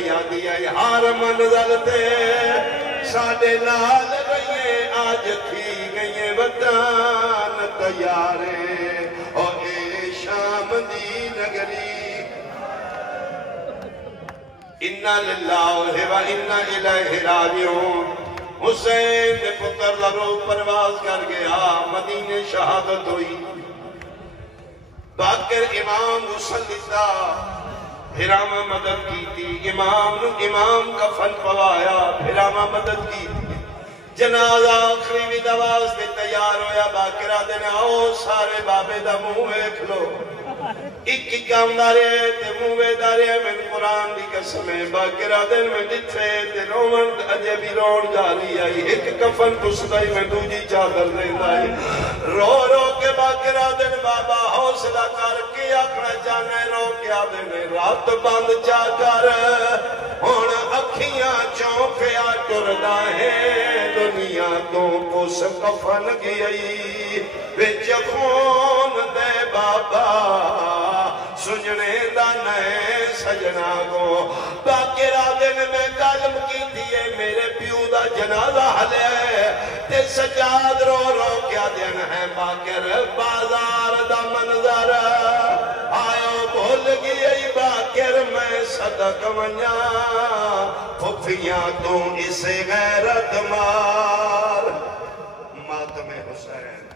یادی آئی ہار منزل تے ساڑے نال رہیے آج تھی گئیے وطن تیارے اور اے شام دی نگری اِنَّا لِلَّهِ وَإِنَّا إِلَيْهِ رَاجِعُونَ حسین نے پتر لرو پرواز کر گیا مدینے شہادت ہوئی باقر امام مسلطہ پھراما مدد کی تھی امام کفن پوایا پھراما مدد کی تھی جنازہ آخری بھی دواز دے تیار ہویا باقرہ دن آؤ سارے بابے دا منہ ایک لو ایک کام دارے تے موے دارے میں قرآن دی قسمیں باقرہ دن میں جتھے تے رومن اجے بھی روڑ جاری آئی ایک کفن پسدائی میں دوجی چادر دیں دائی رو رو کے باقرہ دن بابا حوصلہ کر کے اپنا جانے رو کیا دینے رات بند چا کر ہون اکھیاں چونکیا ٹردہ ہیں دنیا تو پس کفن گئی وچ خون دے بابا سجنے دا نئے سجنا کو باقرہ دن میں کلم کی دیئے میرے پیو دا جنازہ حلے تے سجاد رو رو کیا دن ہے باقر بازار دا منظر آئیو بھول گئی باقر میں صدق ونیا پھپیاں تو اسے غیرت مار ماتم حسین